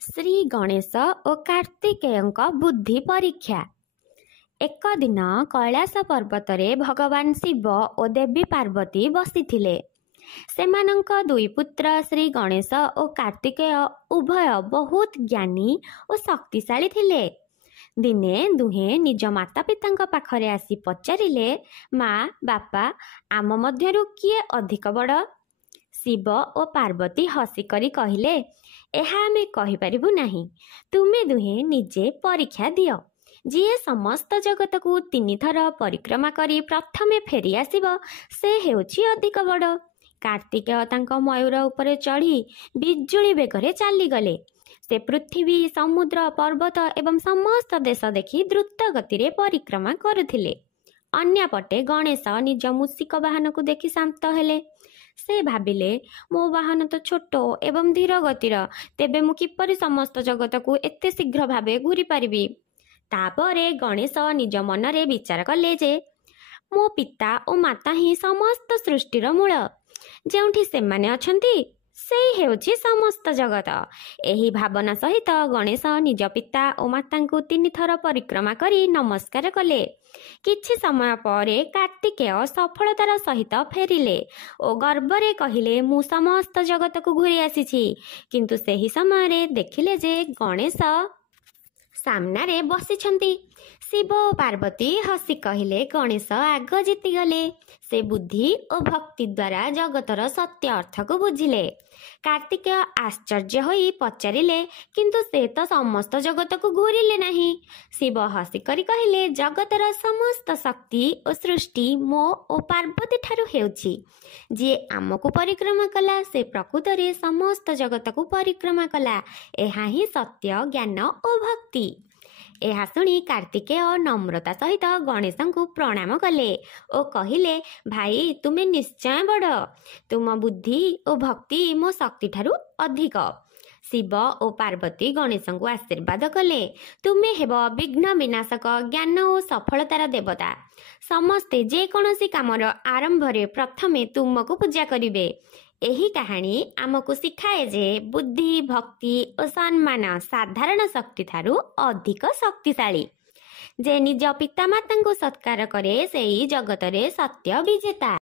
ଶ୍ରୀ ଗଣେଶ ଓ କାର୍ତ୍ତିକେୟଙ୍କ ବୁଦ୍ଧି ପରୀକ୍ଷା। ଏକ ଦିନ କୈଳାସ ପର୍ବତରେ ଭଗବାନ ଶିବ ଓ ଦେବୀ ପାର୍ବତୀ ବସିଥିଲେ। ସେମାନଙ୍କ ଦୁଇ ପୁତ୍ର ଶ୍ରୀ ଗଣେଶ ଓ କାର୍ତ୍ତିକେୟ ଉଭୟ ବହୁତ ଜ୍ଞାନୀ ଓ ଶକ୍ତିଶାଳୀ ଥିଲେ। ଦିନେ ଦୁହେଁ ନିଜ ମାତା ପିତାଙ୍କ ପାଖରେ ଆସି ପଚାରିଲେ, ମା ବାପା, ଆମ ମଧ୍ୟରୁ କିଏ ଅଧିକ ବଡ଼? ଶିବ ଓ ପାର୍ବତୀ ହସିକରି କହିଲେ, ଏହା ଆମେ କହିପାରିବୁ ନାହିଁ। ତୁମେ ଦୁହେଁ ନିଜେ ପରୀକ୍ଷା ଦିଅ। ଯିଏ ସମସ୍ତ ଜଗତକୁ 3 ଥର ପରିକ୍ରମା କରି ପ୍ରଥମେ ଫେରି ଆସିବ, ସେ ହେଉଛି ଅଧିକ ବଡ଼। କାର୍ତ୍ତିକେୟ ତାଙ୍କ ମୟୂର ଉପରେ ଚଢ଼ି ବିଜୁଳି ବେଗରେ ଚାଲିଗଲେ। ସେ ପୃଥିବୀ, ସମୁଦ୍ର, ପର୍ବତ ଏବଂ ସମସ୍ତ ଦେଶ ଦେଖି ଦ୍ରୁତ ଗତିରେ ପରିକ୍ରମା କରୁଥିଲେ। ଅନ୍ୟପଟେ ଗଣେଶ ନିଜ ମୂଷିକ ବାହନକୁ ଦେଖି ଶାନ୍ତ ହେଲେ। ସେ ଭାବିଲେ, ମୋ ବାହନ ତ ଛୋଟ ଏବଂ ଧୀର ଗତିର, ତେବେ ମୁଁ କିପରି ସମସ୍ତ ଜଗତକୁ ଏତେ ଶୀଘ୍ର ଭାବେ ଘୂରି ପାରିବି? ତାପରେ ଗଣେଶ ନିଜ ମନରେ ବିଚାର କଲେ ଯେ ମୋ ପିତା ଓ ମାତା ହିଁ ସମସ୍ତ ସୃଷ୍ଟିର ମୂଳ। ଯେଉଁଠି ସେମାନେ ଅଛନ୍ତି, ସେଇ ହେଉଛି ସମସ୍ତ ଜଗତ। ଏହି ଭାବନା ସହିତ ଗଣେଶ ନିଜ ପିତା ଓ ମାତାଙ୍କୁ 3 ଥର ପରିକ୍ରମା କରି ନମସ୍କାର କଲେ। କିଛି ସମୟ ପରେ କାର୍ତ୍ତିକେୟ ସଫଳତାର ସହିତ ଫେରିଲେ ଓ ଗର୍ବରେ କହିଲେ, ମୁଁ ସମସ୍ତ ଜଗତକୁ ଘୂରି ଆସିଛି। କିନ୍ତୁ ସେହି ସମୟରେ ଦେଖିଲେ ଯେ ଗଣେଶ ସାମ୍ନାରେ ବସିଛନ୍ତି। ଶିବ ଓ ପାର୍ବତୀ ହସି କହିଲେ, ଗଣେଶ ଆଗ ଜିତିଗଲେ। ସେ ବୁଦ୍ଧି ଓ ଭକ୍ତି ଦ୍ୱାରା ଜଗତର ସତ୍ୟ ଅର୍ଥକୁ ବୁଝିଲେ। କାର୍ତ୍ତିକେୟ ଆଶ୍ଚର୍ଯ୍ୟ ହୋଇ ପଚାରିଲେ, କିନ୍ତୁ ସେ ତ ସମସ୍ତ ଜଗତକୁ ଘୂରିଲେ ନାହିଁ। ଶିବ ହସିକରି କହିଲେ, ଜଗତର ସମସ୍ତ ଶକ୍ତି ଓ ସୃଷ୍ଟି ମୋ ଓ ପାର୍ବତୀ ଠାରୁ ହେଉଛି। ଯିଏ ଆମକୁ ପରିକ୍ରମା କଲା, ସେ ପ୍ରକୃତରେ ସମସ୍ତ ଜଗତକୁ ପରିକ୍ରମା କଲା। ଏହା ହିଁ ସତ୍ୟ, ଜ୍ଞାନ ଓ ଭକ୍ତି। ଏହା ଶୁଣି କାର୍ତ୍ତିକେୟ ନମ୍ରତା ସହିତ ଗଣେଶଙ୍କୁ ପ୍ରଣାମ କଲେ ଓ କହିଲେ, ଭାଇ, ତୁମେ ନିଶ୍ଚୟ ବଡ଼। ତୁମ ବୁଦ୍ଧି ଓ ଭକ୍ତି ମୋ ଶକ୍ତିଠାରୁ ଅଧିକ। ଶିବ ଓ ପାର୍ବତୀ ଗଣେଶଙ୍କୁ ଆଶୀର୍ବାଦ କଲେ, ତୁମେ ହେବ ବିଘ୍ନ ବିନାଶକ, ଜ୍ଞାନ ଓ ସଫଳତାର ଦେବତା। ସମସ୍ତେ ଯେକୌଣସି କାମର ଆରମ୍ଭରେ ପ୍ରଥମେ ତୁମକୁ ପୂଜା କରିବେ। ଏହି କାହାଣୀ ଆମକୁ ଶିଖାଏ ଯେ ବୁଦ୍ଧି, ଭକ୍ତି ଓ ସମ୍ମାନ ସାଧାରଣ ଶକ୍ତି ଠାରୁ ଅଧିକ ଶକ୍ତିଶାଳୀ। ଯେ ନିଜ ପିତାମାତାଙ୍କୁ ସତ୍କାର କରେ, ସେହି ଜଗତରେ ସତ୍ୟ ବିଜେତା।